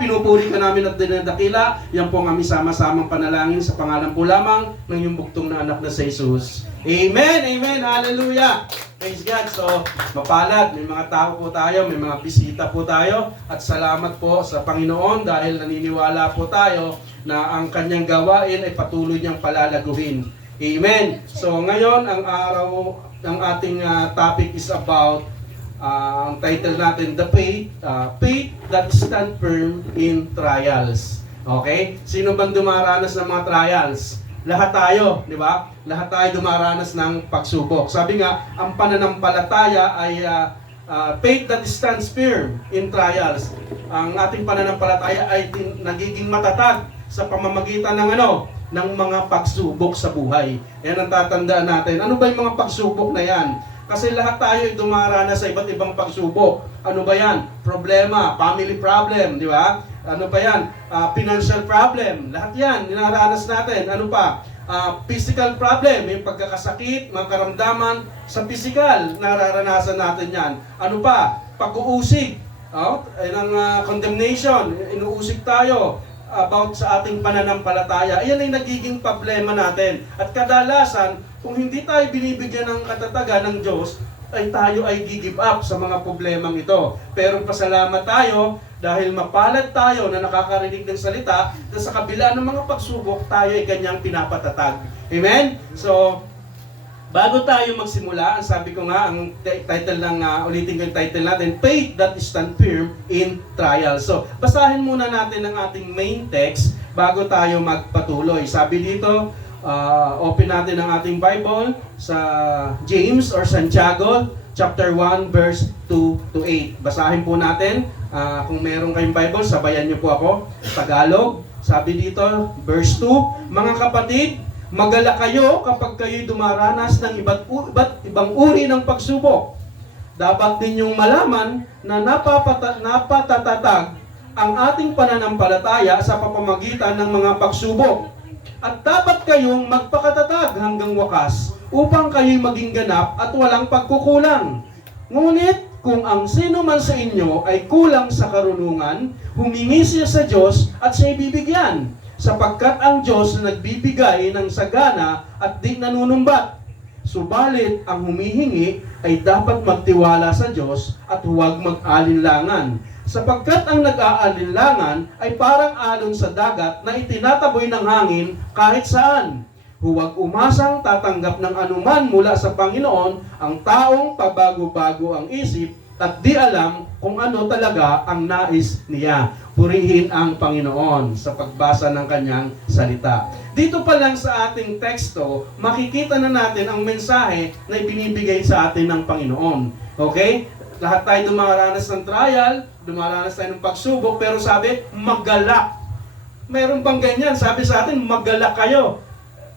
Pinupuri ka namin at dinadakila. Yan po ang aming sama-samang panalangin sa pangalan po lamang ng iyong buktong na anak na si Jesus. Amen! Amen! Hallelujah! Praise God! So, mapalad. May mga tao po tayo, may mga bisita po tayo. At salamat po sa Panginoon dahil naniniwala po tayo na ang kanyang gawain ay patuloy niyang palalaguhin. Amen! So, ngayon, ang araw, ang ating topic is about ang title natin, The Faith, Faith that stand firm in trials. Okay? Sino bang dumaranas ng mga trials? Lahat tayo, di ba? Lahat tayo dumaranas ng pagsubok. Sabi nga, ang pananampalataya ay faith that stands firm in trials. Ang ating pananampalataya ay nagiging matatag sa pamamagitan ng ng mga pagsubok sa buhay. Yan ang tatandaan natin. Ano ba yung mga pagsubok na yan? Kasi lahat tayo ay dumaranas sa iba't ibang pagsubok. Ano ba yan? Problema, family problem, di ba? Ano ba yan? Financial problem. Lahat yan, dinaranas natin. Ano pa? Physical problem, yung pagkakasakit, mga karamdaman sa physical, nararanasan natin yan. Ano pa? Pag-uusig. Condemnation, inuusig tayo about sa ating pananampalataya. Iyan ay nagiging problema natin. At kadalasan, kung hindi tayo binibigyan ng katatagan ng Diyos, ay tayo ay give up sa mga problemang ito. Pero pasalamat tayo dahil mapalad tayo na nakakarinig ng salita na sa kabila ng mga pagsubok, tayo ay kanyang pinapatatag. Amen? So, bago tayo magsimula, ang sabi ko nga, ang title ng, ulitin ko yung title natin, Faith that stand firm in trials. So, basahin muna natin ang ating main text bago tayo magpatuloy. Sabi dito, open natin ang ating Bible sa James or Santiago, chapter 1, verse 2 to 8. Basahin po natin. Kung meron kayong Bible, sabayan niyo po ako. Tagalog, sabi dito, verse 2, Mga kapatid, magalak kayo kapag kayo'y dumaranas ng iba't ibang uri ng pagsubok. Dapat ninyong malaman na napatatatag ang ating pananampalataya sa pamamagitan ng mga pagsubok. At dapat kayong magpakatatag hanggang wakas upang kayo'y maging ganap at walang pagkukulang. Ngunit kung ang sino man sa inyo ay kulang sa karunungan, humingi siya sa Diyos at siya'y bibigyan. Sapagkat ang Diyos na nagbibigay ng sagana at di nanunumbat. Subalit, ang humihingi ay dapat magtiwala sa Diyos at huwag mag-alinlangan. Sapagkat ang nag-aalinlangan ay parang alon sa dagat na itinataboy ng hangin kahit saan. Huwag umasang tatanggap ng anuman mula sa Panginoon ang taong pabago-bago ang isip at di alam kung ano talaga ang nais niya. Purihin ang Panginoon sa pagbasa ng kanyang salita. Dito pa lang sa ating teksto, makikita na natin ang mensahe na ibinibigay sa atin ng Panginoon. Okay? Lahat tayo dumaranas ng trial, dumaranas tayo ng pagsubok, pero sabi, magalak. Mayroon pang ganyan, sabi sa atin, magalak kayo.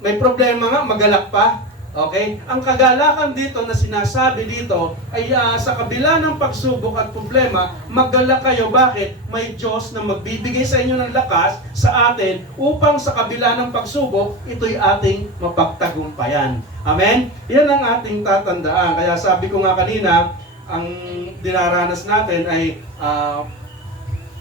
May problema nga, magalak pa. Okay? Ang kagalakan dito na sinasabi dito ay sa kabila ng pagsubok at problema, magalak kayo. Bakit? May Diyos na magbibigay sa inyo ng lakas sa atin upang sa kabila ng pagsubok, ito'y ating mapagtagumpayan. Amen? Yan ang ating tatandaan. Kaya sabi ko nga kanina, ang dinaranas natin ay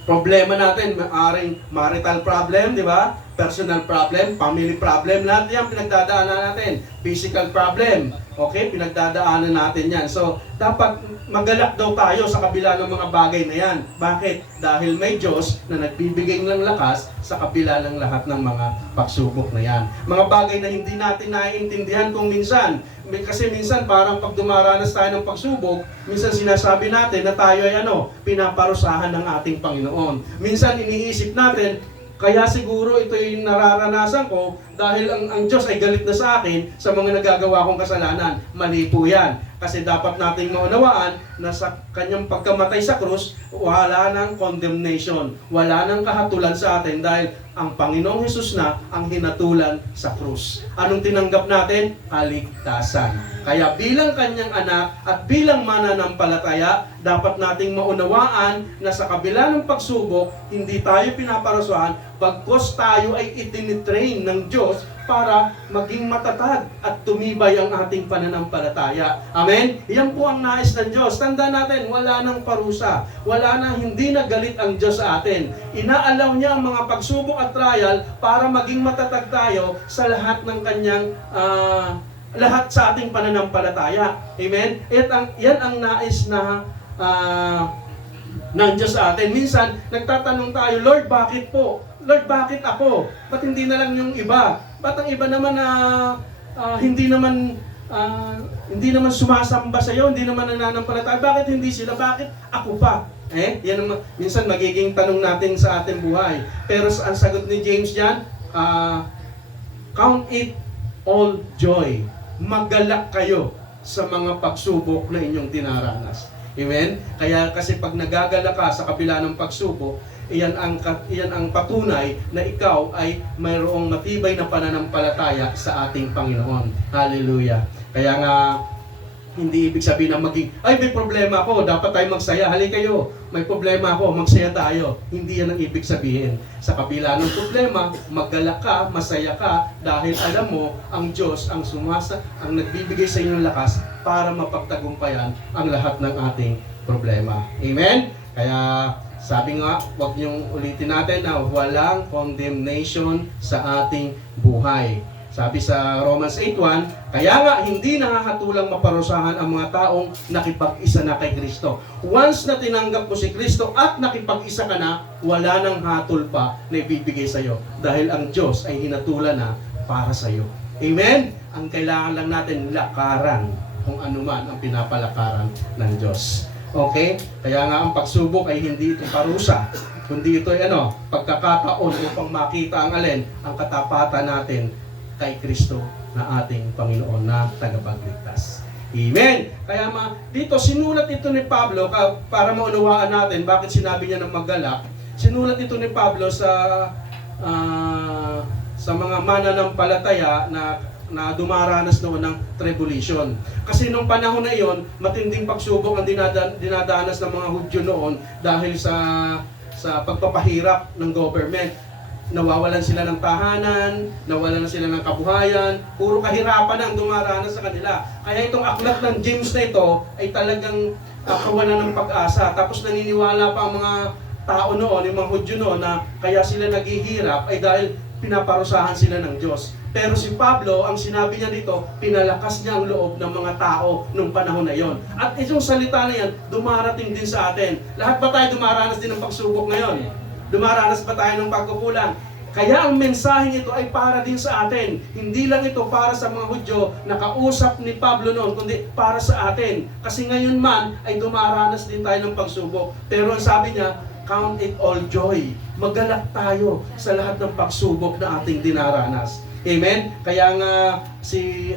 problema natin, maaring marital problem, di ba? Personal problem, family problem, lahat yan pinagdadaanan natin. Physical problem, okay? Pinagdadaanan natin yan. So, dapat magalak daw tayo sa kabila ng mga bagay na yan. Bakit? Dahil may Diyos na nagbibigay ng lakas sa kabila ng lahat ng mga pagsubok na yan. Mga bagay na hindi natin naiintindihan kung minsan. Kasi minsan parang pag dumaranas tayo ng pagsubok, minsan sinasabi natin na tayo ay pinaparusahan ng ating Panginoon. Minsan iniisip natin, kaya siguro ito yung nararanasan ko dahil ang Diyos ay galit na sa akin sa mga nagagawa kong kasalanan. Mali po yan. Kasi dapat nating maunawaan na sa kanyang pagkamatay sa krus, wala nang condemnation. Wala nang kahatulan sa atin dahil ang Panginoong Hesus na ang hinatulan sa krus. Anong tinanggap natin? Kaligtasan. Kaya bilang kanyang anak at bilang mananampalataya, dapat nating maunawaan na sa kabila ng pagsubok, hindi tayo pinaparusahan, Bagkus tayo ay itinitrain ng Diyos para maging matatag at tumibay ang ating pananampalataya. Amen? Yan po ang nais ng Diyos. Tandaan natin, wala nang parusa. Wala nang hindi na galit ang Diyos sa atin. Inaalaw niya ang mga pagsubok at trial para maging matatag tayo sa lahat ng kanyang lahat sa ating pananampalataya. Amen? Yan ang nais na ng Diyos sa atin. Minsan, nagtatanong tayo, Lord, bakit po? Lord, bakit ako? Ba't hindi na lang yung iba? Ba't ang iba naman hindi naman sumasamba sa iyo, hindi naman nananampalataya? Bakit hindi sila? Bakit ako pa? Yan ang minsan magiging tanong natin sa ating buhay. Pero ang sagot ni James diyan, count it all joy. Magalak kayo sa mga pagsubok na inyong dinaranas. Amen? Kaya kasi pag nagagala ka sa kabila ng pagsubok, iyan ang patunay na ikaw ay mayroong matibay na pananampalataya sa ating Panginoon. Hallelujah. Kaya nga, hindi ibig sabihin na ay may problema ako, dapat tayo magsaya. Halika kayo, may problema ako, magsaya tayo. Hindi yan ang ibig sabihin. Sa kabila ng problema, maggalak ka, masaya ka, dahil alam mo, ang Diyos ang nagbibigay sa inyo ng lakas para mapagtagumpayan ang lahat ng ating problema. Amen? Kaya, sabi nga, huwag niyong ulitin natin na walang condemnation sa ating buhay. Sabi sa Romans 8:1, kaya nga hindi nakakatulang maparusahan ang mga taong nakipag-isa na kay Kristo. Once na tinanggap mo si Kristo at nakipag-isa ka na, wala nang hatol pa na ibibigay sa iyo. Dahil ang Diyos ay hinatulan na para sa iyo. Amen? Ang kailangan lang natin lakaran kung ano man ang pinapalakaran ng Diyos. Okay? Kaya nga ang pagsubok ay hindi ito parusa, kundi ito ay pagkakataon upang makita ang ang katapatan natin kay Kristo na ating Panginoon na tagapagligtas. Amen! Kaya dito sinulat ito ni Pablo para maunawaan natin bakit sinabi niya ng maggalak. Sinulat ito ni Pablo sa mga mananampalataya na dumaranas noon ng tribulation. Kasi nung panahon na iyon, matinding pagsubok ang dinadanas ng mga Hudyo noon dahil sa pagpapahirap ng government. Nawawalan sila ng tahanan, nawalan sila ng kabuhayan, puro kahirapan ang dumaranas sa kanila. Kaya itong aklat ng James na ito ay talagang kawalan ng pag-asa. Tapos naniniwala pa ang mga tao noon, yung mga Hudyo noon, na kaya sila naghihirap ay dahil pinaparusahan sila ng Diyos. Pero si Pablo, ang sinabi niya dito, pinalakas niya ang loob ng mga tao nung panahon na yon. At itong salita na yan, dumarating din sa atin. Lahat ba tayo dumaranas din ng pagsubok ngayon? Dumaranas ba tayo ng pagkukulang? Kaya ang mensaheng ito ay para din sa atin. Hindi lang ito para sa mga Hudyo na kausap ni Pablo noon, kundi para sa atin. Kasi ngayon man ay dumaranas din tayo ng pagsubok. Pero ang sabi niya, count it all joy. Magalak tayo sa lahat ng pagsubok na ating dinaranas. Amen? Kaya nga si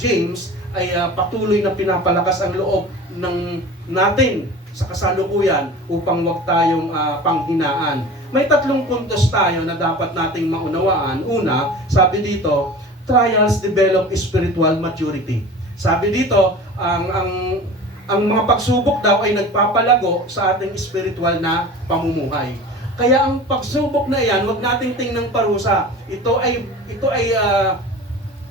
James ay patuloy na pinapalakas ang loob natin sa kasalukuyan upang huwag tayong panghinaan. May 3 puntos tayo na dapat nating maunawaan. Una, sabi dito, trials develop spiritual maturity. Sabi dito, ang mga pagsubok daw ay nagpapalago sa ating spiritual na pamumuhay. Kaya ang pagsubok na iyan, huwag nating tingnan parusa. Ito ay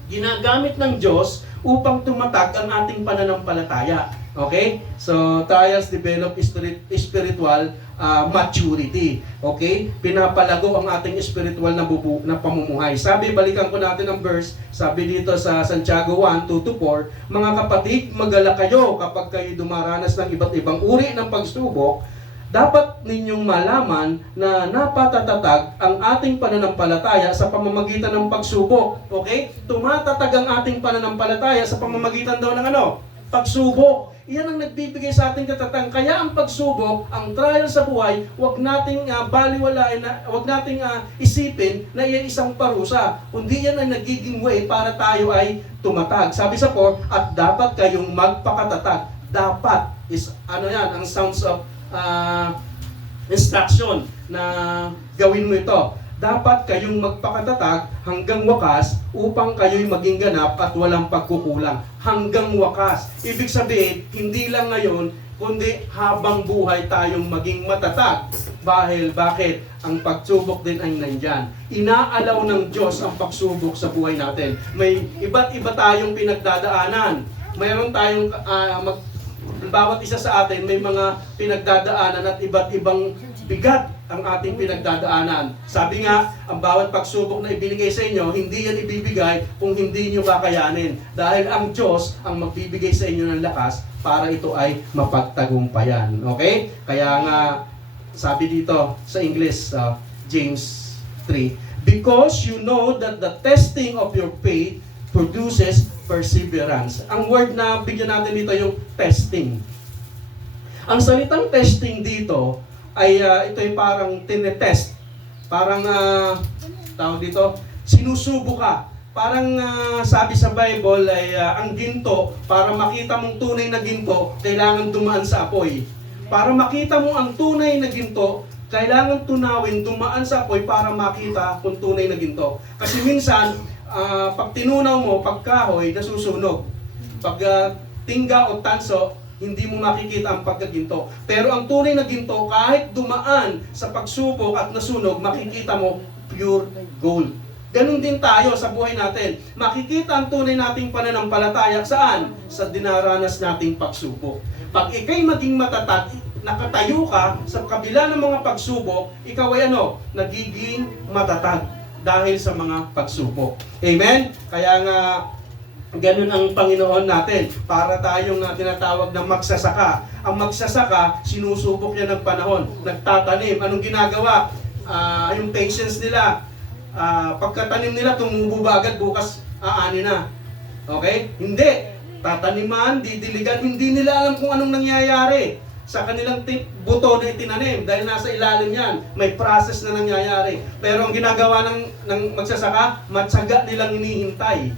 ginagamit ng Diyos upang tumatag ang ating pananampalataya. Okay? So, trials develop spiritual maturity. Okay? Pinapalago ang ating spiritual na pamumuhay. Sabi, balikan ko natin ang verse, sabi dito sa Santiago 1:2-4, mga kapatid, magalak kayo kapag kayo dumaranas ng iba't ibang uri ng pagsubok. Dapat ninyong malaman na napatatatag ang ating pananampalataya sa pamamagitan ng pagsubok. Okay? Tumatatag ang ating pananampalataya sa pamamagitan daw ng pagsubok. Iyan ang nagbibigay sa ating katatang. Kaya ang pagsubok, ang trial sa buhay, huwag nating baliwalain, huwag nating isipin na iyan isang parusa. Kundi yan ay nagiging way para tayo ay tumatag. Sabi sa 4, at dapat kayong magpakatatag. Dapat is ang sounds of instruction na gawin mo ito. Dapat kayong magpakatatag hanggang wakas upang kayo'y maging ganap at walang pagkukulang. Hanggang wakas. Ibig sabihin, hindi lang ngayon, kundi habang buhay tayong maging matatag. Bakit? Ang pagsubok din ay nandyan. Inaalaw ng Diyos ang pagsubok sa buhay natin. May iba't iba tayong pinagdadaanan. Mayroon tayong, bawat isa sa atin may mga pinagdadaanan at iba't ibang bigat ang ating pinagdadaanan. Sabi nga, ang bawat pagsubok na ibinigay sa inyo, hindi yan ibibigay kung hindi nyo kakayanin. Dahil ang Diyos ang magbibigay sa inyo ng lakas para ito ay mapagtagumpayan. Okay? Kaya nga, sabi dito sa English, James 3, because you know that the testing of your faith produces perseverance. Ang word na bigyan natin dito yung testing. Ang salitang testing dito ay ito ay parang tinetest. Parang tawag dito, sinusubo ka. Parang sabi sa Bible ay ang ginto, para makita mong tunay na ginto, kailangan dumaan sa apoy. Para makita mo ang tunay na ginto, kailangan tunawin, dumaan sa apoy para makita kung tunay na ginto. Kasi minsan, pag tinunaw mo, pag kahoy, nasusunog. Pag tingga o tanso, hindi mo makikita ang pagkaginto. Pero ang tunay na ginto, kahit dumaan sa pagsubok at nasunog, makikita mo pure gold. Ganon din tayo sa buhay natin. Makikita ang tunay nating pananampalataya saan? Sa dinaranas nating pagsubok. Pag ikay maging matatag, nakatayo ka sa kabila ng mga pagsubok, ikaw ay nagiging matatag dahil sa mga pagsubok. Amen? Kaya nga, ganun ang Panginoon natin. Para tayong tinatawag na magsasaka. Ang magsasaka, sinusubok niya ng panahon. Nagtatanim. Anong ginagawa? Yung patience nila. Pagkatanim nila, tumubo ba agad, bukas aani na. Okay? Hindi. Tataniman, didiligan, hindi nila alam kung anong nangyayari sa kanilang buto na itinanim dahil nasa ilalim yan, may process na nangyayari. Pero ang ginagawa ng magsasaka, matyaga nilang hinihintay.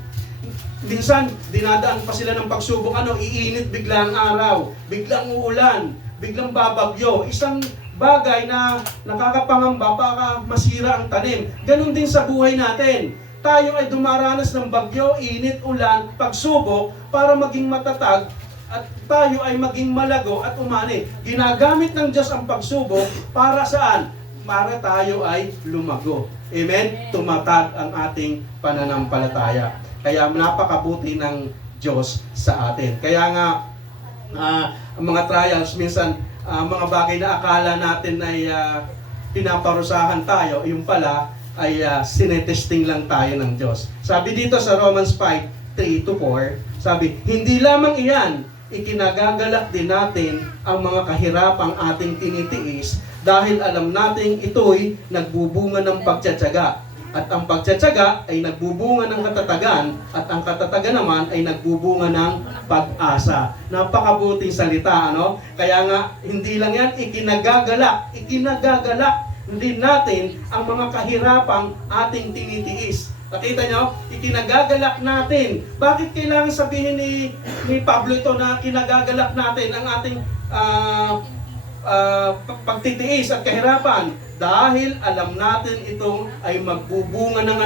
Minsan, dinadaan pa sila ng pagsubok, iinit bigla ang araw, biglang uulan, biglang babagyo. Isang bagay na nakakapangamba para masira ang tanim. Ganon din sa buhay natin. Tayo ay dumaranas ng bagyo, init, ulan, pagsubok para maging matatag at tayo ay maging malago at umani. Ginagamit ng Diyos ang pagsubok para saan? Para tayo ay lumago. Amen? Tumatag ang ating pananampalataya. Kaya napakabuti ng Diyos sa atin. Kaya nga, ang mga trials, minsan, mga bagay na akala natin ay pinaparusahan tayo, yung pala, ay sinetesting lang tayo ng Diyos. Sabi dito sa Romans 5:3-4, sabi, hindi lamang iyan, ikinagagalak din natin ang mga kahirapang ating tinitiis dahil alam nating ito'y nagbubunga ng pagtsatsaga. At ang pagtsatsaga ay nagbubunga ng katatagan at ang katatagan naman ay nagbubunga ng pag-asa. Napakabuting salita, Kaya nga, hindi lang yan, ikinagagalak din natin ang mga kahirapang ating tinitiis. Nakita nyo? Ikinagagalak natin. Bakit kailangan sabihin ni Pablo ito na kinagagalak natin ang ating pagtitiis at kahirapan? Dahil alam natin itong ay magbubunga ng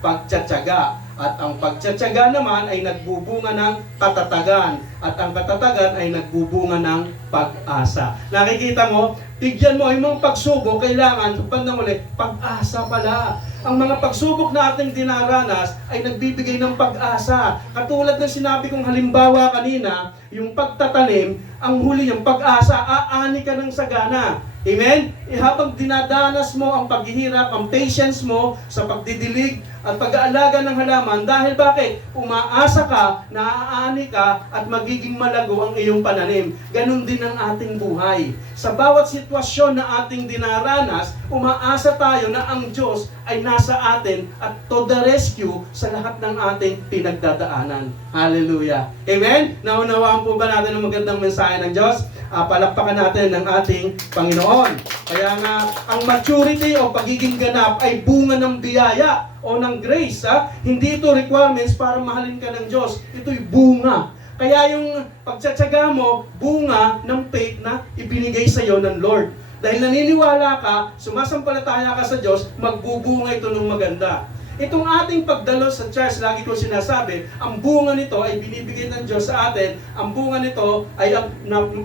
pagtsatsaga. At ang pagtsatsaga naman ay nagbubunga ng katatagan. At ang katatagan ay nagbubunga ng pag-asa. Nakikita mo, tigyan mo yung mga pagsubok, kailangan, bandang uli, pag-asa pala. Ang mga pagsubok na ating dinaranas ay nagbibigay ng pag-asa. Katulad ng sinabi kong halimbawa kanina, yung pagtatanim, ang huli niyang pag-asa, aani ka ng sagana. Amen? Habang dinadanas mo ang paghihirap, ang patience mo sa pagdidilig at pag-aalaga ng halaman, dahil bakit? Umaasa ka, naaani ka, at magiging malago ang iyong pananim. Ganon din ang ating buhay. Sa bawat sitwasyon na ating dinaranas, umaasa tayo na ang Diyos ay nasa atin at to the rescue sa lahat ng ating pinagdadaanan. Hallelujah. Amen? Naunawaan po ba natin ang magandang mensahe ng Diyos? Palakpakan natin ng ating Panginoon. Kaya nga, ang maturity o pagiging ganap ay bunga ng biyaya o ng grace. Hindi ito requirements para mahalin ka ng Diyos. Ito'y bunga. Kaya yung pagtsatsaga mo, bunga ng faith na ibinigay sa iyo ng Lord. Dahil naniniwala ka, sumasampalataya ka sa Diyos, magbubunga ito ng maganda. Itong ating pagdalo sa church, lagi ko sinasabi, ang bunga nito ay binibigay ng Diyos sa atin. Ang bunga nito ay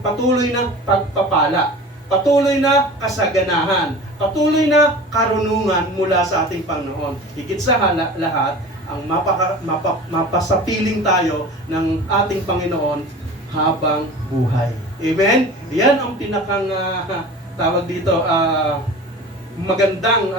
patuloy na pagpapala, patuloy na kasaganahan, patuloy na karunungan mula sa ating Panginoon. Higit sa lahat, ang mapasapiling tayo ng ating Panginoon habang buhay. Amen? Yan ang pinakang tawag dito, magandang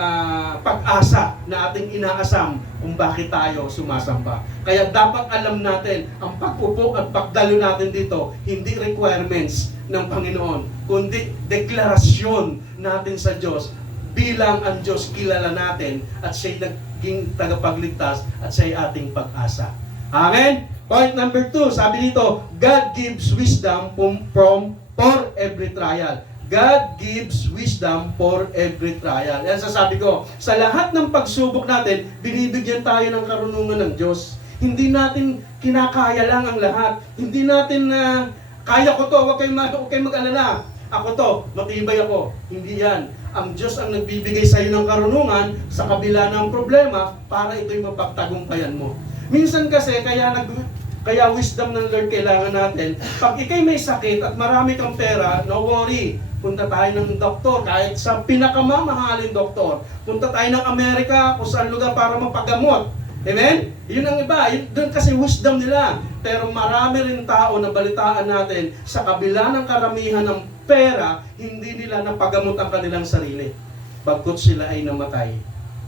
pag-asa na ating inaasam kung bakit tayo sumasamba. Kaya dapat alam natin, ang pag-upo at pagdalo natin dito, hindi requirements ng Panginoon, kundi deklarasyon natin sa Diyos bilang ang Diyos kilala natin at siya'y naging tagapagligtas at siya'y ating pag-asa. Amen? Point number 2, sabi dito, God gives wisdom for every trial. God gives wisdom for every trial. Yan sasabi ko, sa lahat ng pagsubok natin, binibigyan tayo ng karunungan ng Diyos. Hindi natin kinakaya lang ang lahat. Hindi natin kaya ko to, huwag kayong mag-alala. Ako to, matibay ako. Hindi yan. Ang Diyos ang nagbibigay sa iyo ng karunungan sa kabila ng problema para ito'y mapagtagumpayan mo. Minsan kasi, kaya wisdom ng Lord kailangan natin. Pag ikay may sakit at marami kang pera, no worry. Punta tayo ng doktor, kahit sa pinakamamahalin doktor. Punta tayo ng Amerika, kung saan lugar para mapagamot. Amen? Yun ang iba. Doon kasi wisdom nila. Pero marami rin tao na balitaan natin, sa kabila ng karamihan ng pera, hindi nila napagamot ang kanilang sarili. Bagkot sila ay namatay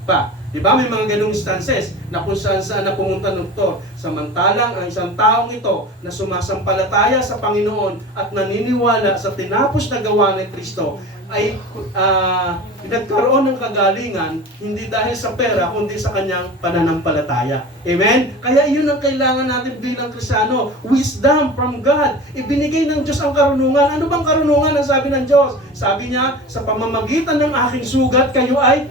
pa. Di ba? May mga ganung instances na kung saan na pumunta ng doktor. Samantalang ang isang taong ito na sumasampalataya sa Panginoon at naniniwala sa tinapos na gawa ng Kristo ay nagkaroon ng kagalingan hindi dahil sa pera kundi sa kanyang pananampalataya. Amen? Kaya iyon ang kailangan natin bilang Kristiyano. Wisdom from God. Ibinigay ng Diyos ang karunungan. Ano bang karunungan ang sabi ng Diyos? Sabi niya, sa pamamagitan ng aking sugat, kayo ay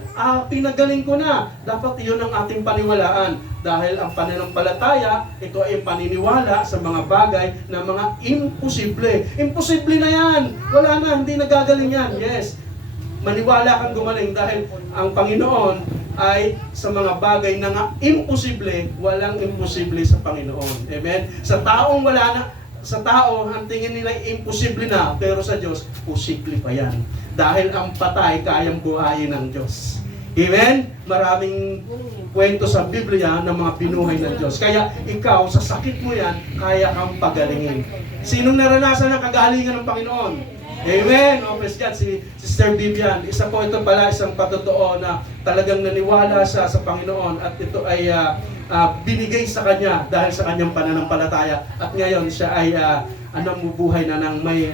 pinagaling ko na. Dapat iyon ang ating paniwalaan. Dahil ang pananampalataya, ito ay paniniwala sa mga bagay na mga imposible. Imposible na yan. Wala na, hindi nagagaling yan. Yes. Maniwala kang gumaling dahil ang Panginoon ay sa mga bagay na nga imposible, walang imposible sa Panginoon. Amen? Sa taong wala na, sa tao, ang tingin nila ay imposible na, pero sa Diyos, posible pa yan. Dahil ang patay, kayang buhayin ng Diyos. Amen? Maraming kwento sa Biblia ng mga binuhay ng Diyos. Kaya ikaw, sa sakit mo yan, kaya kang pagalingin. Sinong naranasan ng kagalingan ng Panginoon? Amen! O, praise God, si Sister Vivian. Isa po ito pala, isang patotoo na talagang naniwala siya sa Panginoon at ito ay binigay sa kanya dahil sa kanyang pananampalataya. At ngayon, siya ay namumubuhay na ng may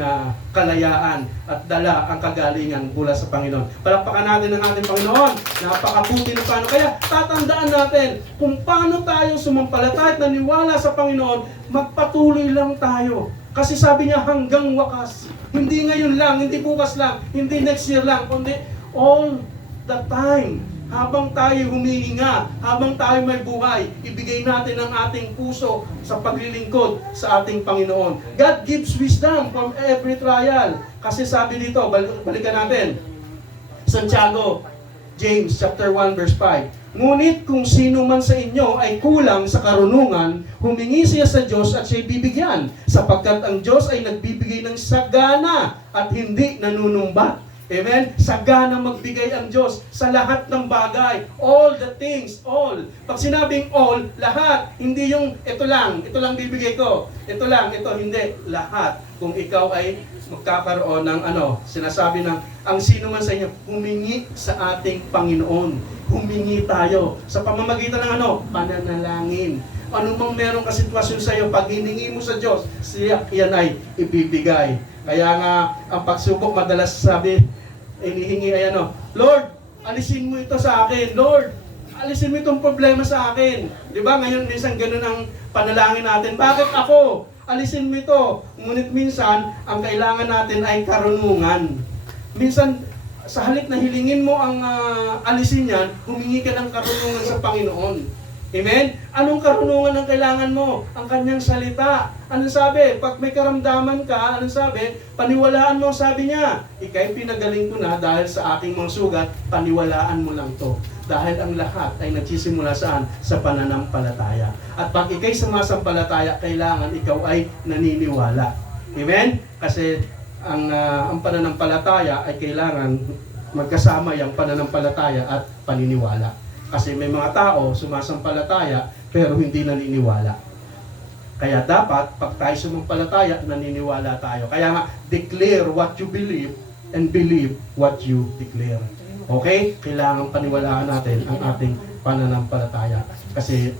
kalayaan at dala ang kagalingan mula sa Panginoon. Palakpakan natin ang ating Panginoon. Napakabuti ng paano. Kaya tatandaan natin kung paano tayo sumampalataya at naniwala sa Panginoon, magpatuloy lang tayo. Kasi sabi niya hanggang wakas. Hindi ngayon lang, hindi bukas lang, hindi next year lang, kundi all the time. Habang tayo humihinga, habang tayo may buhay, ibigay natin ang ating puso sa paglilingkod sa ating Panginoon. God gives wisdom from every trial. Kasi sabi dito, balikan natin. Santiago, James chapter 1 verse 5. Ngunit kung sino man sa inyo ay kulang sa karunungan, humingi siya sa Diyos at siya'y bibigyan, sapagkat ang Diyos ay nagbibigay ng sagana at hindi nanunumbat. Amen? Sagana magbigay ang Diyos sa lahat ng bagay. All the things, all. Pag sinabing all, lahat. Hindi yung ito lang bibigay ko. Ito lang, ito hindi. Lahat. Kung ikaw ay magkakaroon ng sinasabi ng, ang sino man sa inyo, humingi sa ating Panginoon. Humingi tayo. Sa pamamagitan ng pananalangin. Ano mang meron ka sitwasyon sa iyo, pag hiningi mo sa Diyos, siya yan ay ibibigay. Kaya nga, ang pagsubok madalas sabi, inihingi ay Lord, alisin mo ito sa akin. Lord, alisin mo itong problema sa akin. Di ba? Ngayon, minsan ganun ang panalangin natin. Bakit ako? Alisin mo ito. Ngunit minsan, ang kailangan natin ay karunungan. Minsan, sa halip na hilingin mo ang alisin yan, humingi ka ng karunungan sa Panginoon. Amen? Anong karunungan ang kailangan mo? Ang kanyang salita. Anong sabi? Pag may karamdaman ka, anong sabi? Paniwalaan mo, sabi niya. Ika'y pinagaling ko na dahil sa aking mga sugat, paniwalaan mo lang to. Dahil ang lahat ay nagsisimula saan? Sa pananampalataya. At pag ika'y sumasampalataya, kailangan ikaw ay naniniwala. Amen? Kasi ang pananampalataya ay kailangan magkasama yung pananampalataya at paniniwala. Kasi may mga tao sumasampalataya pero hindi naniniwala. Kaya dapat pag tayo sumampalataya, naniniwala tayo. Kaya nga, declare what you believe and believe what you declare. Okay? Kailangan paniwalaan natin ang ating pananampalataya. Kasi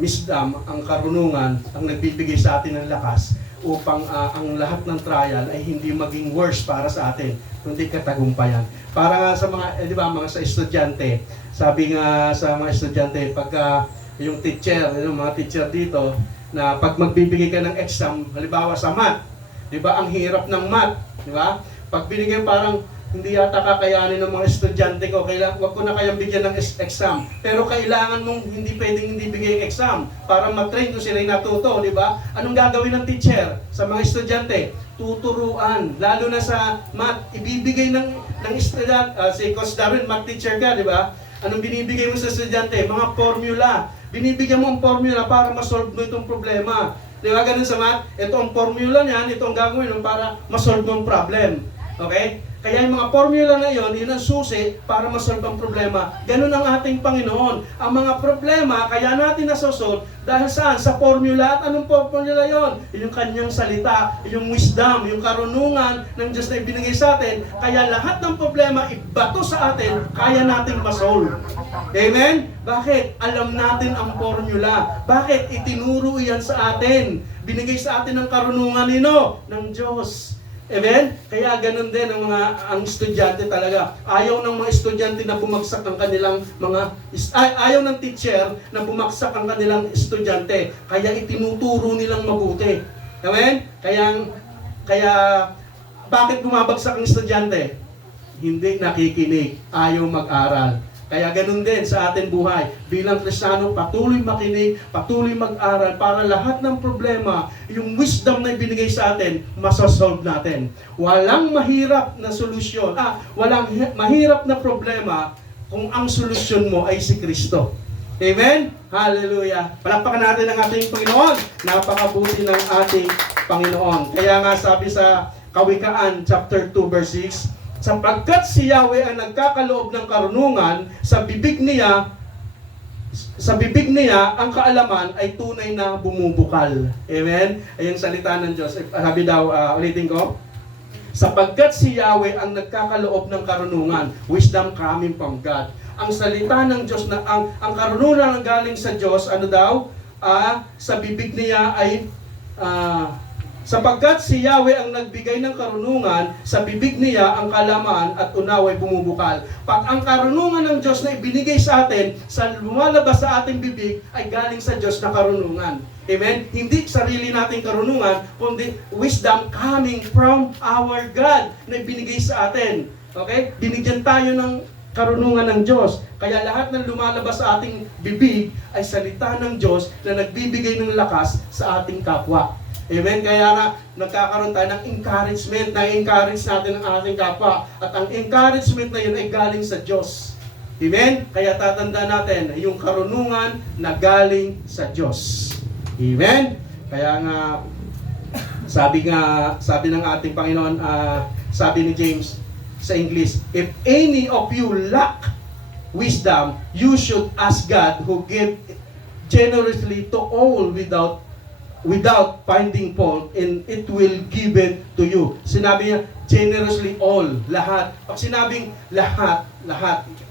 wisdom, ang karunungan, ang nagbibigay sa atin ng lakas upang ang lahat ng trial ay hindi maging worse para sa atin, kundi katagumpayan. Para nga sa mga, di ba, mga sa estudyante, sabi nga sa mga estudyante, pagka yung teacher, yung mga teacher dito, na pag magbibigay ka ng exam, halimbawa sa math, di ba, ang hirap ng math, di ba? Pag binigay parang hindi yata kakayanin ng mga estudyante ko, wag ko na kayang bigyan ng exam. Pero kailangan mong hindi pwedeng hindi bigay ng exam para matrain kung sila'y natuto, di ba? Anong gagawin ng teacher sa mga estudyante? Tuturuan, lalo na sa math, ibibigay ng estudyante, si Coach Darwin, math teacher ka, di ba? Anong binibigay mo sa estudyante? Mga formula. Binibigyan mo ang formula para ma-solve mo itong problema. Di ba? Ganun sa math, ito ang formula niyan, ito ang gagawin mo para ma-solve mo ang problem. Okay? Kaya yung mga formula na yon, yun ang susi para masolve ang problema. Ganun ang ating Panginoon. Ang mga problema, kaya natin nasosolve dahil saan? Sa formula. At anong formula yon? Yung kanyang salita, yung wisdom, yung karunungan ng Diyos na ibinigay sa atin. Kaya lahat ng problema ibato sa atin, kaya nating masolve. Amen? Bakit? Alam natin ang formula. Bakit? Itinuro yan sa atin. Binigay sa atin ang karunungan ng Diyos. Amen? Kaya ganun din ang estudyante talaga. Ayaw ng mga estudyante na bumagsak ang kanilang ayaw ng teacher na bumagsak ang kanilang estudyante. Kaya itinuturo nilang mabuti. Amen? Kaya bakit bumabagsak ang estudyante? Hindi nakikinig, ayaw mag-aral. Kaya ganun din sa ating buhay. Bilang Kristiyano, patuloy makinig, patuloy mag-aral para lahat ng problema, yung wisdom na ibinigay sa atin, masasolve natin. Walang mahirap na solusyon, walang mahirap na problema kung ang solusyon mo ay si Kristo. Amen? Hallelujah! Palakpakan natin ang ating Panginoon. Napakabuti ng ating Panginoon. Kaya nga sabi sa Kawikaan chapter 2 verse 6, sapagkat si Yahweh ang nagkakaloob ng karunungan, sa bibig niya ang kaalaman ay tunay na bumubukal. Amen? Ayun salita ng Diyos. Sabi daw, ulitin ko. Sapagkat si Yahweh ang nagkakaloob ng karunungan, wisdom coming from God. Ang salita ng Diyos, na ang karunungan ang galing sa Diyos, ano daw? Sa bibig niya ay sapagkat si Yahweh ang nagbigay ng karunungan, sa bibig niya ang kalaman at unawa ay bumubukal. Pag ang karunungan ng Diyos na ibinigay sa atin, sa lumalabas sa ating bibig, ay galing sa Diyos na karunungan. Amen? Hindi sarili nating karunungan, kundi wisdom coming from our God na ibinigay sa atin. Okay? Binigyan tayo ng karunungan ng Diyos. Kaya lahat ng lumalabas sa ating bibig ay salita ng Diyos na nagbibigay ng lakas sa ating kapwa. Amen? Kaya nga, nagkakaroon tayo ng encouragement, na-encourage natin ang ating kapwa. At ang encouragement na yun ay galing sa Diyos. Amen? Kaya tatanda natin, yung karunungan na galing sa Diyos. Amen? Kaya nga, sabi ng ating Panginoon, sabi ni James sa English, if any of you lack wisdom, you should ask God who give generously to all without finding fault, and it will give it to you. Sinabi niya, generously all, lahat. Pag sinabing lahat,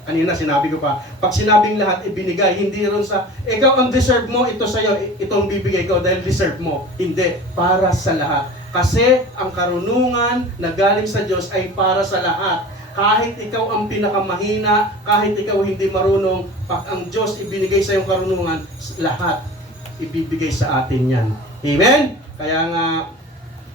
kanina sinabi ko pa, pag sinabing lahat, ibinigay, hindi ron sa, ikaw ang deserve mo, ito sa'yo, itong bibigay ko dahil deserve mo. Hindi, para sa lahat. Kasi ang karunungan na galing sa Diyos ay para sa lahat. Kahit ikaw ang pinakamahina, kahit ikaw hindi marunong, pag ang Diyos ibinigay sa iyong karunungan, lahat ibibigay sa atin yan. Amen? Kaya nga,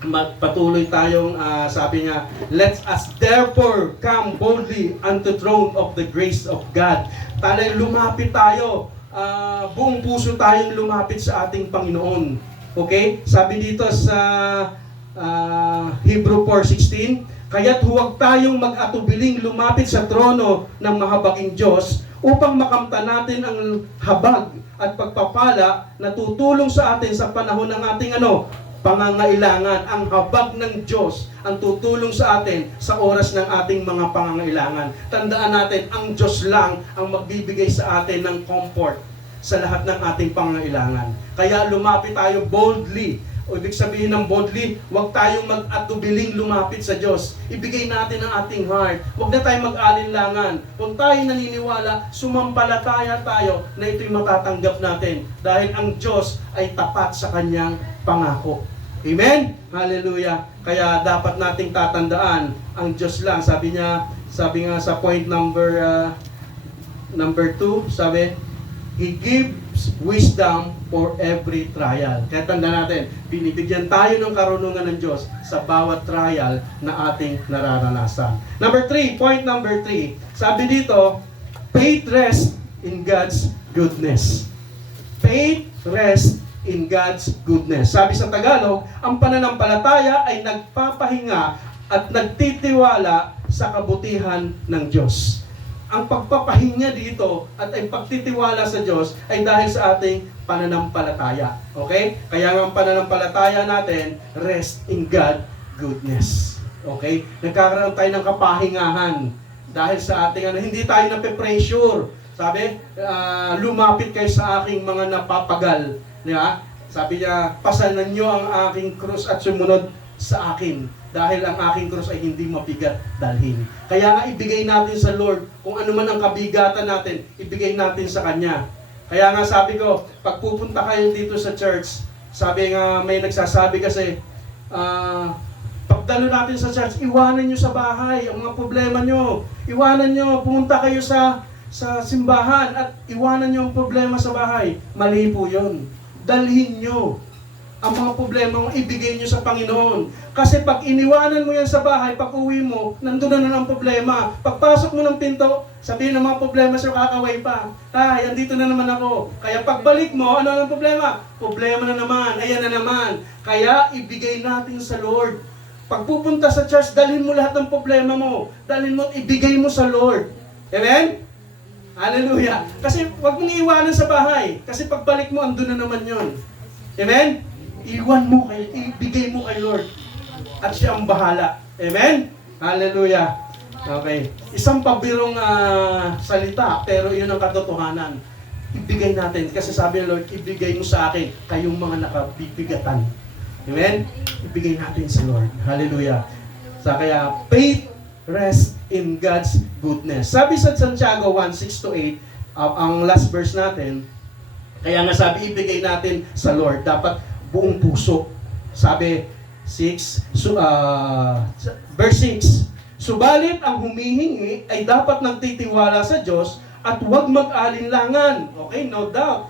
magpatuloy tayong, sabi nga, let us therefore come boldly unto throne of the grace of God. Talay lumapit tayo buong puso tayong lumapit sa ating Panginoon. Okay? Sabi dito sa Hebrew 4:16, kaya't huwag tayong mag-atubiling lumapit sa trono ng mahabaging Diyos upang makamtan natin ang habag at pagpapala na tutulong sa atin sa panahon ng ating pangangailangan. Ang habag ng Diyos ang tutulong sa atin sa oras ng ating mga pangangailangan. Tandaan natin, ang Diyos lang ang magbibigay sa atin ng comfort sa lahat ng ating pangangailangan. Kaya lumapit tayo boldly. O ibig sabihin ng boldly, huwag tayong mag-atubiling lumapit sa Diyos. Ibigay natin ang ating heart. Huwag na tayong mag-alinlangan. Kung tayo naniniwala, sumampalataya tayo na ito'y matatanggap natin. Dahil ang Diyos ay tapat sa kanyang pangako. Amen? Hallelujah. Kaya dapat nating tatandaan, ang Diyos lang. Sabi nga sa point number 2, sabi, He gives wisdom for every trial. Kaya tanda natin, binibigyan tayo ng karunungan ng Diyos sa bawat trial na ating nararanasan. Point number 3. Sabi dito, faith rests in God's goodness. Faith rests in God's goodness. Sabi sa Tagalog, ang pananampalataya ay nagpapahinga at nagtitiwala sa kabutihan ng Diyos. Ang pagpapahinga dito at ang pagtitiwala sa Diyos ay dahil sa ating pananampalataya. Okay? Kaya ang pananampalataya natin, rest in God goodness. Okay? Nagkakaroon tayo ng kapahingahan dahil sa ating hindi tayo nape-pressure. Sabi, lumapit kayo sa aking mga napapagal. Diba? Sabi niya, pasanan nyo ang aking krus at sumunod sa akin. Dahil ang aking krus ay hindi mabigat dalhin. Kaya nga ibigay natin sa Lord, kung ano man ang kabigatan natin, ibigay natin sa Kanya. Kaya nga sabi ko, pag pupunta kayo dito sa church, sabi nga may nagsasabi kasi, pagdalo natin sa church, iwanan nyo sa bahay ang mga problema nyo. Iwanan nyo, pumunta kayo sa simbahan at iwanan nyo ang problema sa bahay. Mali po yun. Dalhin nyo ang mga problema mo, ibigay nyo sa Panginoon. Kasi pag iniwanan mo yan sa bahay, pag uwi mo, nandun na ang problema. Pagpasok mo ng pinto, sabihin ng mga problema sa'yo, kakaway pa. Ay, andito na naman ako. Kaya pagbalik mo, ano ang problema? Problema na naman, ayan na naman. Kaya ibigay natin sa Lord. Pag pupunta sa church, dalhin mo lahat ng problema mo. Dalhin mo, ibigay mo sa Lord. Amen? Hallelujah. Kasi wag mong iwanan sa bahay. Kasi pagbalik mo, andun na naman yon. Amen? Ibigay mo kay Lord. At siya ang bahala. Amen? Hallelujah. Okay. Isang pabirong salita, pero yun ang katotohanan. Ibigay natin. Kasi sabi ng Lord, ibigay mo sa akin kayong mga nakabibigatan. Amen? Ibigay natin sa Lord. Hallelujah. Kaya, faith rests in God's goodness. Sabi sa Santiago 1:6-8, ang last verse natin, kaya nga sabi, ibigay natin sa Lord. Dapat buong puso. Sabi, verse 6, subalit ang humihingi ay dapat nagtitiwala sa Diyos at huwag mag-alinlangan. Okay, no doubt.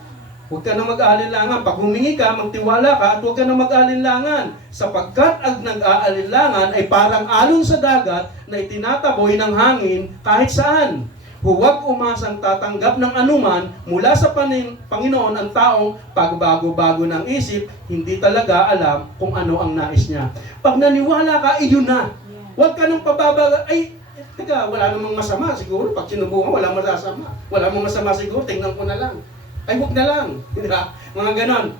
Huwag ka na mag-alinlangan. Pag humingi ka, magtiwala ka at huwag ka na mag-alinlangan. Sapagkat ang nag-alinlangan ay parang alon sa dagat na itinataboy ng hangin kahit saan. Huwag umasang tatanggap ng anuman mula sa Panginoon ang taong pagbago-bago ng isip, hindi talaga alam kung ano ang nais niya. Pag naniwala ka, iyon na. Huwag ka nang pababaga, teka, wala namang masama siguro. Pag sinubukan, wala masama. Wala namang masama siguro, tingnan ko na lang. Huwag na lang. Mga ganon.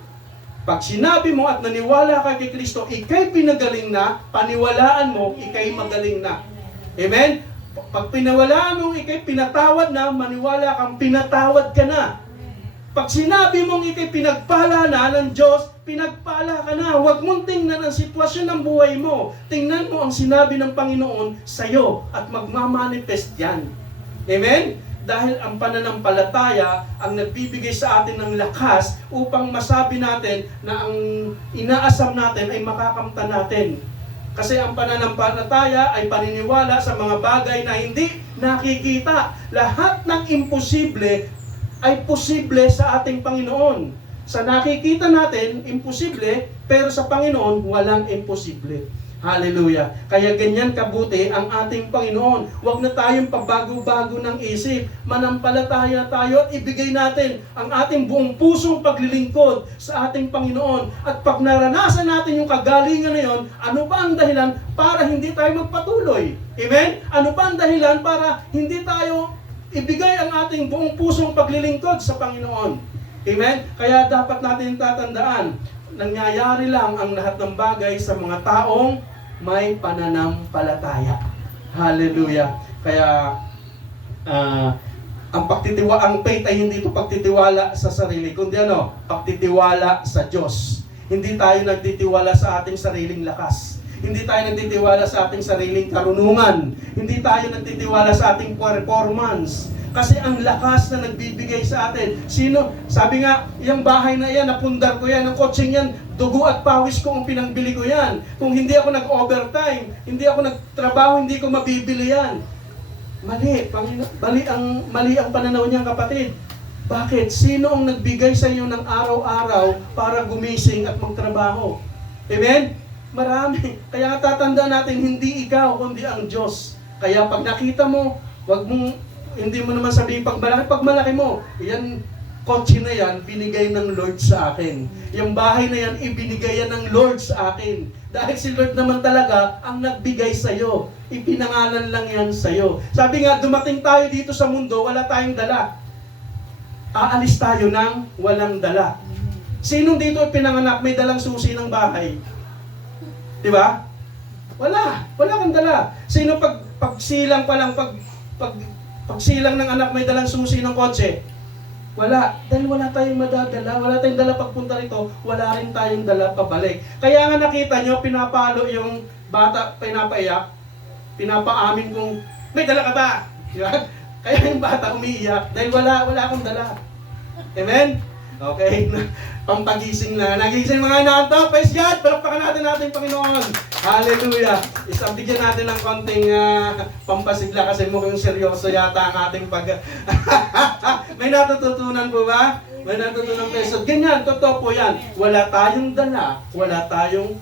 Pag sinabi mo at naniwala ka kay Kristo, ikay pinagaling na, paniwalaan mo, ikay magaling na. Amen? Pag pinawalaan mong ikay pinatawad na, maniwala kang pinatawad ka na. Pag sinabi mong ikay pinagpala na ng Diyos, pinagpala ka na. Huwag mong tingnan ang sitwasyon ng buhay mo. Tingnan mo ang sinabi ng Panginoon sa'yo at magmamanifest yan. Amen? Dahil ang pananampalataya ang nagbibigay sa atin ng lakas upang masabi natin na ang inaasam natin ay makakamtan natin. Kasi ang pananampalataya ay paniniwala sa mga bagay na hindi nakikita. Lahat ng imposible ay posible sa ating Panginoon. Sa nakikita natin, imposible, pero sa Panginoon, walang imposible. Hallelujah. Kaya ganyan kabuti ang ating Panginoon. Huwag na tayong pabago-bago ng isip. Manampalataya tayo at ibigay natin ang ating buong pusong paglilingkod sa ating Panginoon. At pag naranasan natin yung kagalingan na yon, ano ba ang dahilan para hindi tayo magpatuloy? Amen? Ano ba ang dahilan para hindi tayo ibigay ang ating buong pusong paglilingkod sa Panginoon? Amen? Kaya dapat natin tatandaan, nangyayari lang ang lahat ng bagay sa mga taong may pananampalataya. Hallelujah. Kaya ang faith ay hindi ito pagtitiwala sa sarili, kundi pagtitiwala sa Diyos. Hindi tayo nagtitiwala sa ating sariling lakas. Hindi tayo nagtitiwala sa ating sariling karunungan. Hindi tayo nagtitiwala sa ating performance. Kasi ang lakas na nagbibigay sa atin. Sino? Sabi nga, yung bahay na yan, napundar ko yan, ang kotseng yan, dugo at pawis ko ang pinangbili ko yan. Kung hindi ako nag-overtime, hindi ako nagtrabaho, hindi ko mabibili yan. Mali ang pananaw niyan, kapatid. Bakit? Sino ang nagbigay sa inyo ng araw-araw para gumising at magtrabaho? Amen? Marami. Kaya tatandaan natin, hindi ikaw, kundi ang Diyos. Kaya pag nakita mo, hindi mo naman sabihin pag malaki mo, yan, kotse na yan, binigay ng Lord sa akin. Yung bahay na yan, ibinigay yan ng Lord sa akin. Dahil si Lord naman talaga ang nagbigay sa'yo. Ipinangalan lang yan sa'yo. Sabi nga, dumating tayo dito sa mundo, wala tayong dala. Aalis tayo ng walang dala. Sinong dito pinanganak, may dalang susi ng bahay? Diba? Wala kang dala. Sino pagsilang pa lang, pagsilang ng anak may dalang susi ng kotse? Wala. Dahil wala tayong madadala. Wala tayong dala pagpunta rito. Wala rin tayong dala pabalik. Kaya nga nakita nyo, pinapalo yung bata, pinapaiyak. Pinapaamin kung, may dala ka ba? Diba? Kaya yung bata umiiyak. Dahil wala akong dala. Amen? Okay. Pampagising na. Nagising mga inaanto. Praise God! Palakpakan natin ating Panginoon. Hallelujah! Isang bigyan natin ng konting pampasigla kasi mukhang seryoso yata ang ating May natututunan po ba? May natutunan kayo. Ganyan, totoo po yan. Wala tayong dala. Wala tayong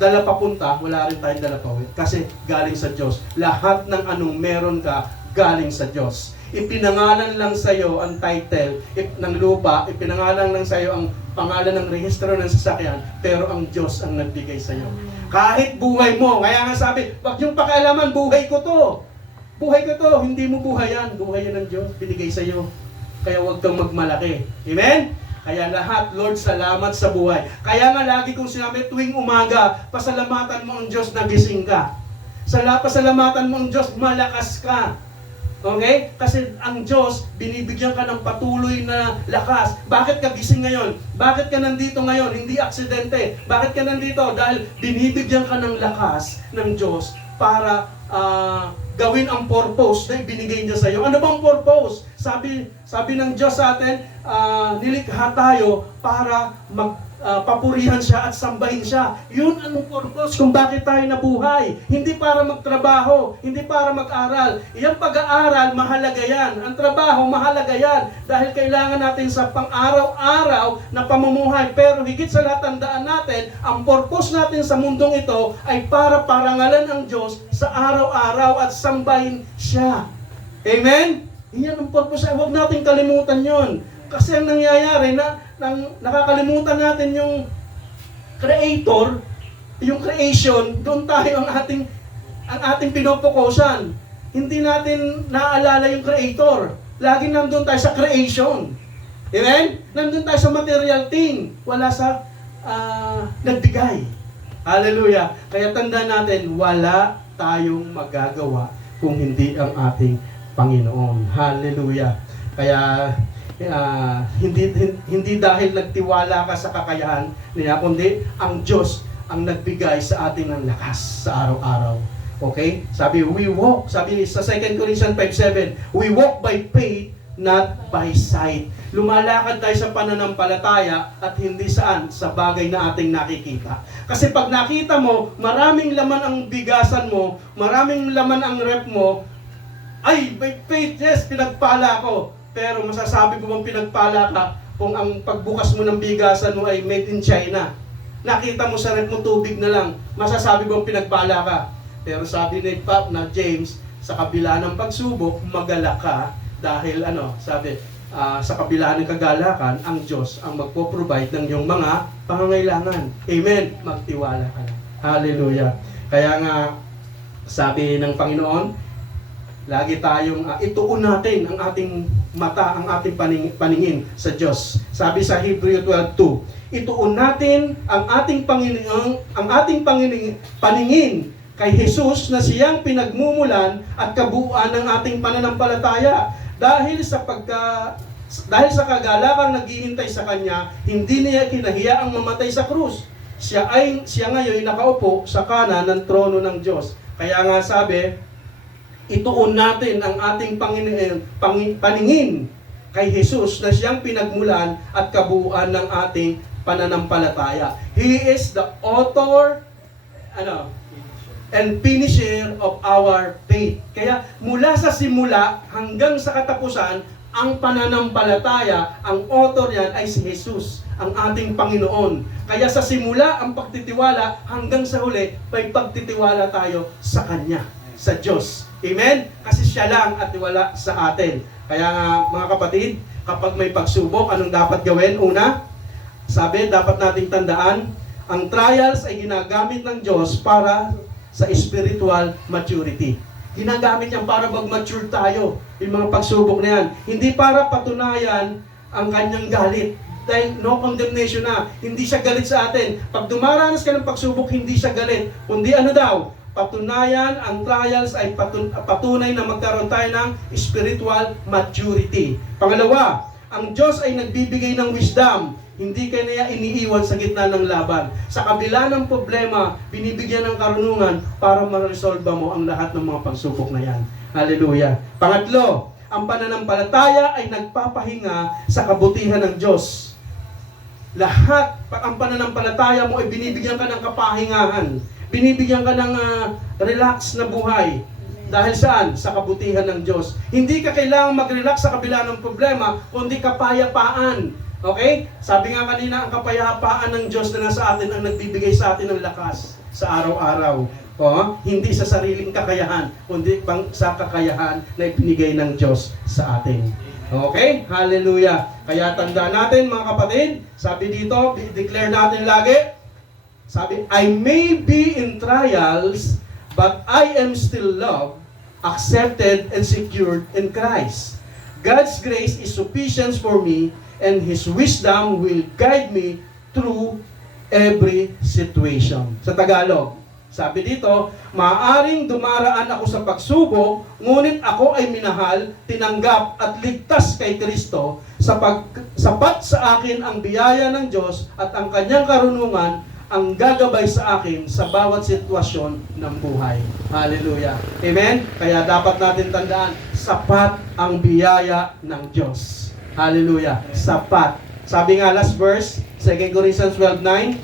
dala papunta. Wala rin tayong dala pauwi. Kasi galing sa Diyos. Lahat ng anong meron ka, galing sa Diyos. Ipinangalan lang sa iyo ang title ng lupa, ipinangalan lang sa iyo ang pangalan ng rehistro ng sasakyan, pero ang Diyos ang nagbigay sa iyo. Kahit buhay mo, kaya nga sabi, wag yung pakialaman, buhay ko to. Buhay ko to, hindi mo buhay yan. Buhay yan ng Diyos, binigay sa iyo. Kaya wag kang magmalaki. Amen? Kaya lahat, Lord, salamat sa buhay. Kaya nga lagi kong sinabi, tuwing umaga, pasalamatan mo ang Diyos na gising ka. Pasalamatan mo ang Diyos, malakas ka. Okay? Kasi ang Diyos, binibigyan ka ng patuloy na lakas. Bakit ka gising ngayon? Bakit ka nandito ngayon? Hindi aksidente. Bakit ka nandito? Dahil binibigyan ka ng lakas ng Diyos para gawin ang purpose na ibinigay niya sa iyo. Ano bang purpose? Sabi ng Diyos sa atin, nilikha tayo para papurihan siya at sambahin siya. Yun ang purpose kung bakit tayo nabuhay. Hindi para magtrabaho, hindi para mag-aral. Iyang pag-aaral, mahalaga yan. Ang trabaho, mahalaga yan. Dahil kailangan natin sa pang-araw-araw na pamumuhay. Pero higit sa lahat, tandaan natin, ang purpose natin sa mundong ito ay para parangalan ang Diyos sa araw-araw at sambahin siya. Amen? Iyan ang purpose. Huwag natin kalimutan yon. Kasi ang nangyayari nakakalimutan natin yung creator, yung creation, doon tayo ang ating pinopokusan. Hindi natin naaalala yung creator. Lagi nandun tayo sa creation. Amen? Nandun tayo sa material thing. Wala sa nagbigay. Hallelujah. Kaya tandaan natin, wala tayong magagawa kung hindi ang ating Panginoon. Hallelujah. Kaya hindi dahil nagtiwala ka sa kakayahan niya, kundi ang Diyos ang nagbigay sa atin ng lakas sa araw-araw. Okay? Sabi sa 2 Corinthians 5:7, we walk by faith, not by sight. Lumalakad tayo sa pananampalataya at hindi sa bagay na ating nakikita. Kasi pag nakita mo, maraming laman ang bigasan mo, maraming laman ang rep mo, ay, by faith, yes, pinagpala ko. Pero masasabi ko bang pinagpala ka kung ang pagbukas mo ng bigasan mo ay made in China? nakita mo sa rep mo tubig na lang, masasabi mo pinagpala ka. Pero sabi ni Pap na James, sa kabila ng pagsubok, magalak ka dahil sa kabila ng kagalakan, ang Diyos ang magpo-provide ng iyong mga pangangailangan. Amen. Magtiwala ka lang. Hallelujah. Kaya nga, sabi ng Panginoon, lagi tayong ituon natin ang ating mata, ang ating paningin sa Diyos. Sabi sa Hebreo 12:2, ituon natin ang ating paningin kay Jesus na siyang pinagmumulan at kabuuan ng ating pananampalataya. Dahil sa kagalakang naghihintay sa Kanya, hindi niya kinahiya ang mamatay sa krus. Siya ngayon nakaupo sa kanan ng trono ng Diyos. Kaya nga sabi, ituon natin ang ating paningin kay Jesus na siyang pinagmulan at kabuuan ng ating pananampalataya. He is the author and finisher of our faith. Kaya mula sa simula hanggang sa katapusan, ang pananampalataya, ang author yan ay si Jesus, ang ating Panginoon. Kaya sa simula ang pagtitiwala hanggang sa huli, may pagtitiwala tayo sa Kanya, sa Diyos. Amen? Kasi siya lang at wala sa atin. Kaya nga mga kapatid, kapag may pagsubok, anong dapat gawin? Una, sabi, dapat nating tandaan, ang trials ay ginagamit ng Diyos para sa spiritual maturity. Ginagamit yan para mag-mature tayo, yung mga pagsubok na yan. Hindi para patunayan ang kanyang galit. Dahil no condemnation na. Hindi siya galit sa atin. Pag dumaranas ka ng pagsubok, hindi siya galit. Kundi patunayan, ang trials ay patunay na magkaroon tayo ng spiritual maturity. Pangalawa, ang Diyos ay nagbibigay ng wisdom. Hindi ka niya iniiwan sa gitna ng laban. Sa kabila ng problema, binibigyan ng karunungan para ma-resolve mo ang lahat ng mga pagsubok na yan. Hallelujah. Pangatlo, ang pananampalataya ay nagpapahinga sa kabutihan ng Diyos. Lahat, ang pananampalataya mo ay binibigyan ka ng kapahingahan. Binibigyan ka ng relax na buhay. Dahil saan? Sa kabutihan ng Diyos. Hindi ka kailangang mag-relax sa kabila ng problema, kundi kapayapaan. Okay? Sabi nga kanina, ang kapayapaan ng Diyos na nasa atin ang nagbibigay sa atin ng lakas sa araw-araw. Hindi sa sariling kakayahan, kundi sa kakayahan na ibinigay ng Diyos sa atin. Okay? Hallelujah. Kaya tandaan natin mga kapatid, sabi dito, declare natin lagi, sabi, I may be in trials, but I am still loved, accepted, and secured in Christ. God's grace is sufficient for me, and His wisdom will guide me through every situation. Sa Tagalog, sabi dito, maaaring dumaraan ako sa pagsubok, ngunit ako ay minahal, tinanggap at ligtas kay Kristo, sapat sa akin ang biyaya ng Diyos at ang Kanyang karunungan ang gagabay sa akin sa bawat sitwasyon ng buhay. Hallelujah. Amen? Kaya dapat natin tandaan, sapat ang biyaya ng Diyos. Hallelujah. Sapat. Sabi nga last verse, 2 Corinthians 12:9,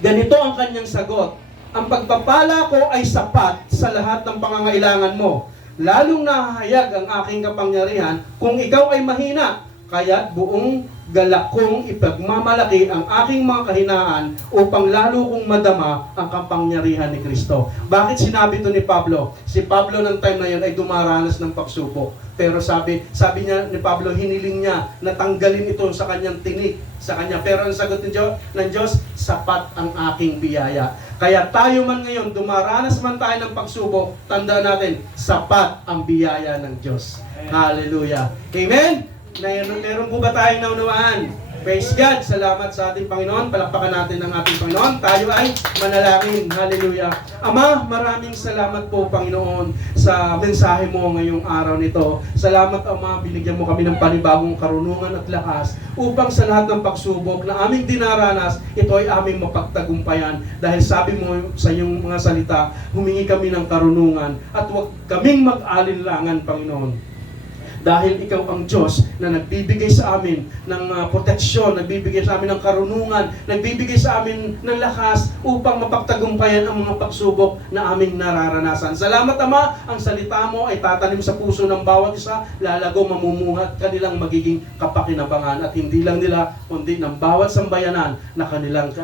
ganito ang kanyang sagot, ang pagpapala ko ay sapat sa lahat ng pangangailangan mo. Lalong nahahayag ang aking kapangyarihan kung ikaw ay mahina, kaya buong galak kong ipagmamalaki ang aking mga kahinaan upang lalo kong madama ang kapangyarihan ni Kristo. Bakit sinabi ito ni Pablo? Si Pablo ng time na yun ay dumaranas ng pagsubok. Pero sabi niya ni Pablo, hiniling niya na tanggalin ito sa kanyang tinik, sa kanya. Pero ang sagot ng Diyos, sapat ang aking biyaya. Kaya tayo man ngayon, dumaranas man tayo ng pagsubok, tandaan natin, sapat ang biyaya ng Diyos. Hallelujah. Amen? Meron po ba tayong naunawaan? Praise God! Salamat sa ating Panginoon. Palakpakan natin ang ating Panginoon. Tayo ay manalangin. Hallelujah. Ama, maraming salamat po, Panginoon, sa mensahe mo ngayong araw nito. Salamat, Ama, binigyan mo kami ng panibagong karunungan at lakas upang sa lahat ng pagsubok na aming dinaranas, ito ay aming mapagtagumpayan. Dahil sabi mo sa iyong mga salita, humingi kami ng karunungan at huwag kaming mag-alinlangan, Panginoon. dahil ikaw ang Diyos na nagbibigay sa amin ng proteksyon, nagbibigay sa amin ng karunungan, nagbibigay sa amin ng lakas upang mapagtagumpayan ang mga pagsubok na aming nararanasan. Salamat Ama, ang salita mo ay tatanim sa puso ng bawat isa, lalago, mamumuhat, kanilang magiging kapakinabangan at hindi lang nila, kundi ng bawat sambayanan na kanilang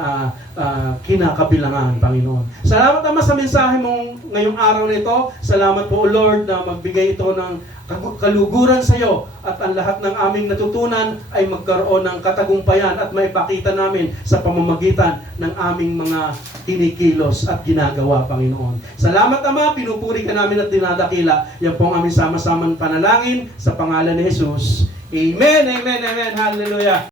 kinakabilangan, Panginoon. Salamat Ama sa mensahe mong ngayong araw na ito. Salamat po Lord na magbigay ito ng kaluguran sa iyo at ang lahat ng aming natutunan ay magkaroon ng katagumpayan at maipakita namin sa pamamagitan ng aming mga kinikilos at ginagawa, Panginoon. Salamat Ama, pinupuri ka namin at dinadakila. Yan po ang aming sama-samang panalangin sa pangalan ni Jesus. Amen, amen, amen. Hallelujah.